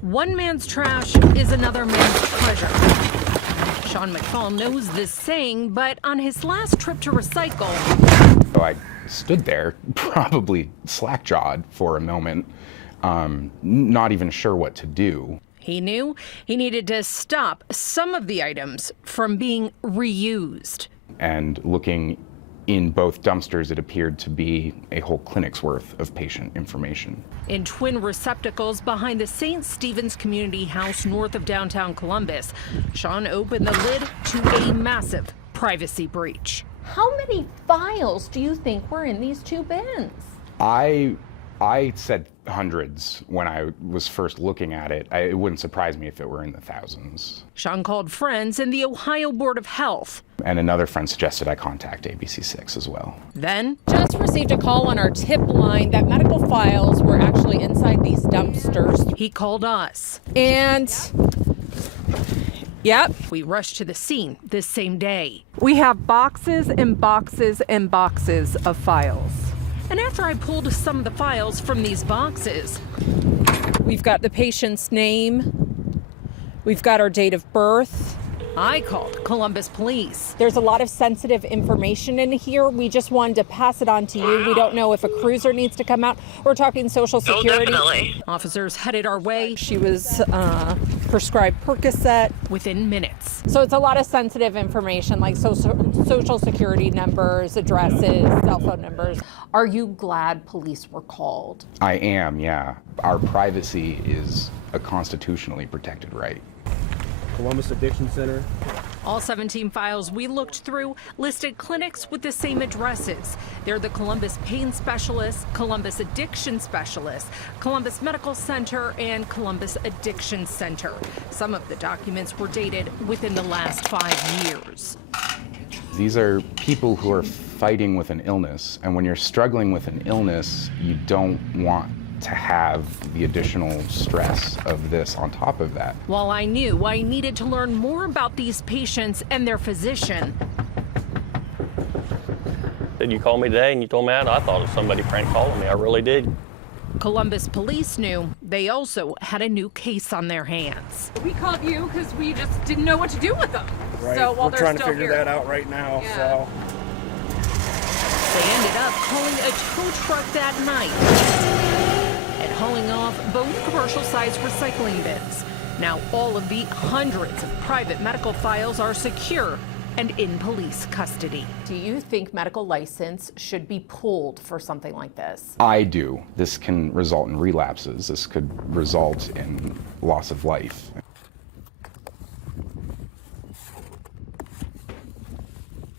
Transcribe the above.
One man's trash is another man's treasure. Sean McFall knows this saying, but on his last trip to recycle... So I stood there, probably slack-jawed for a moment, not even sure what to do. He knew he needed to stop some of the items from being reused. And looking in both dumpsters, it appeared to be a whole clinic's worth of patient information. In twin receptacles behind the St. Stephen's Community House north of downtown Columbus, Sean opened the lid to a massive privacy breach. How many files do you think were in these two bins? I said hundreds when I was first looking at it. It wouldn't surprise me if it were in the thousands. Sean called friends and the Ohio Board of Health. And another friend suggested I contact ABC6 as well. Then, Just received a call on our tip line that medical files were actually inside these dumpsters. he called us. And, yep, We rushed to the scene this same day. We have boxes and boxes and boxes of files. And after I pulled some of the files from these boxes, we've got the patient's name. We've got our date of birth. I called Columbus Police. There's a lot of sensitive information in here. We just wanted to pass it on to you. We don't know if a cruiser needs to come out. We're talking Social Security. Definitely. Officers headed our way She was prescribed Percocet. within minutes. So it's a lot of sensitive information like Social Security numbers, addresses, cell phone numbers. Are you glad police were called? I am, yeah. Our privacy is a constitutionally protected right. Columbus Addiction Center. All 17 files we looked through listed clinics with the same addresses. They're the Columbus Pain Specialist, Columbus Addiction Specialist, Columbus Medical Center, and Columbus Addiction Center. Some of the documents were dated within the last 5 years. These are people who are fighting with an illness, and when you're struggling with an illness, you don't want to have the additional stress of this on top of that. While I knew I needed to learn more about these patients and their physician, Did you call me today and you told me that? I thought it was somebody prank calling me. I really did. Columbus Police knew they also had a new case on their hands. We called you because we just didn't know what to do with them. Right. So while We're they're trying to still figure here. that out right now. Yeah. So They ended up calling a tow truck that night and hauling off both commercial-sized recycling bins. Now all of the hundreds of private medical files are secure and in police custody. Do you think medical license should be pulled for something like this? I do. This can result in relapses. This could result in loss of life.